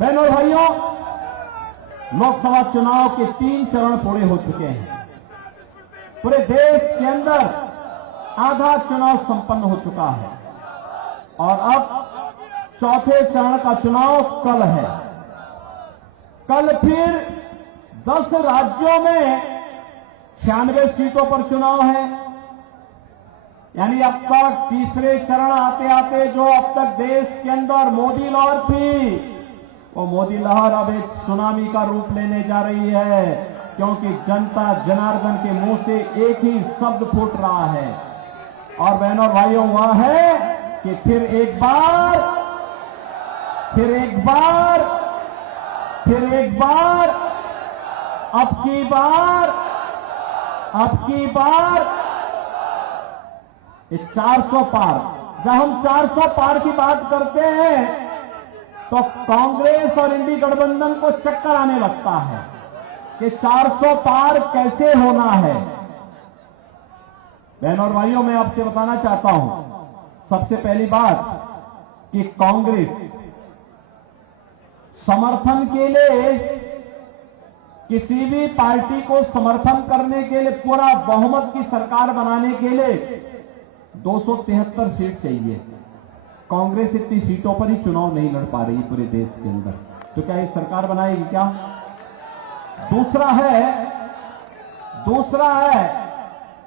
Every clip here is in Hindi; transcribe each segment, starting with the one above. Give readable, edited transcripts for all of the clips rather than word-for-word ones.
बहनों और भाइयों, लोकसभा चुनाव के 3 चरण पूरे हो चुके हैं। पूरे देश के अंदर आधा चुनाव संपन्न हो चुका है और अब चौथे चरण का चुनाव कल है। कल फिर 10 राज्यों में 96 सीटों पर चुनाव है। यानी अब तक तीसरे चरण आते आते जो अब तक देश के अंदर मोदी लहर थी, वो मोदी लहर अब एक सुनामी का रूप लेने जा रही है, क्योंकि जनता जनार्दन के मुंह से एक ही शब्द फूट रहा है और बहनों और भाइयों वह है कि फिर एक बार अब की बार ये 400 पार। जब हम 400 पार की बात करते हैं तो कांग्रेस और इंडी गठबंधन को चक्कर आने लगता है कि 400 पार कैसे होना है। बहनों और भाइयों, मैं आपसे बताना चाहता हूं, सबसे पहली बात कि कांग्रेस समर्थन के लिए, किसी भी पार्टी को समर्थन करने के लिए, पूरा बहुमत की सरकार बनाने के लिए 273 सीट चाहिए। कांग्रेस इतनी सीटों पर ही चुनाव नहीं लड़ पा रही पूरे देश के अंदर, तो क्या ये सरकार बनाएगी क्या? दूसरा है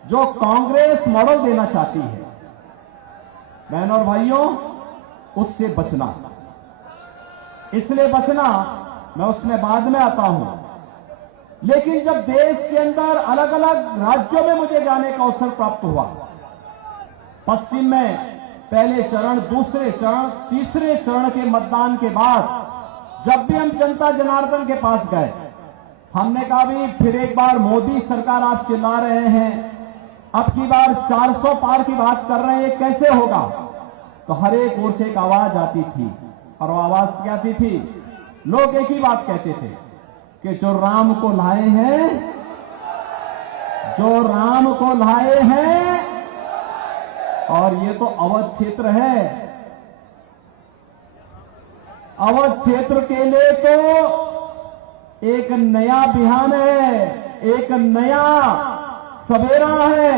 जो कांग्रेस मॉडल देना चाहती है, बहनों और भाइयों, उससे बचना। इसलिए बचना, मैं उसमें बाद में आता हूं, लेकिन जब देश के अंदर अलग अलग राज्यों में मुझे जाने का अवसर प्राप्त हुआ, पश्चिम में पहले चरण, दूसरे चरण, तीसरे चरण के मतदान के बाद जब भी हम जनता जनार्दन के पास गए, हमने कहा भी फिर एक बार मोदी सरकार आप चिल्ला रहे हैं, अब की बार 400 पार की बात कर रहे हैं, कैसे होगा? तो हर एक ओर से एक आवाज आती थी और वो आवाज क्या आती थी? लोग एक ही बात कहते थे कि जो राम को लाए हैं, और ये तो अवध क्षेत्र है। अवध क्षेत्र के लिए तो एक नया बिहान है, एक नया सवेरा है।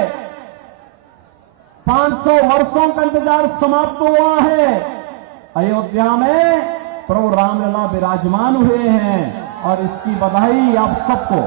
500 वर्षों का इंतजार समाप्त हुआ है। अयोध्या में प्रभु रामलला विराजमान हुए हैं और इसकी बधाई आप सबको।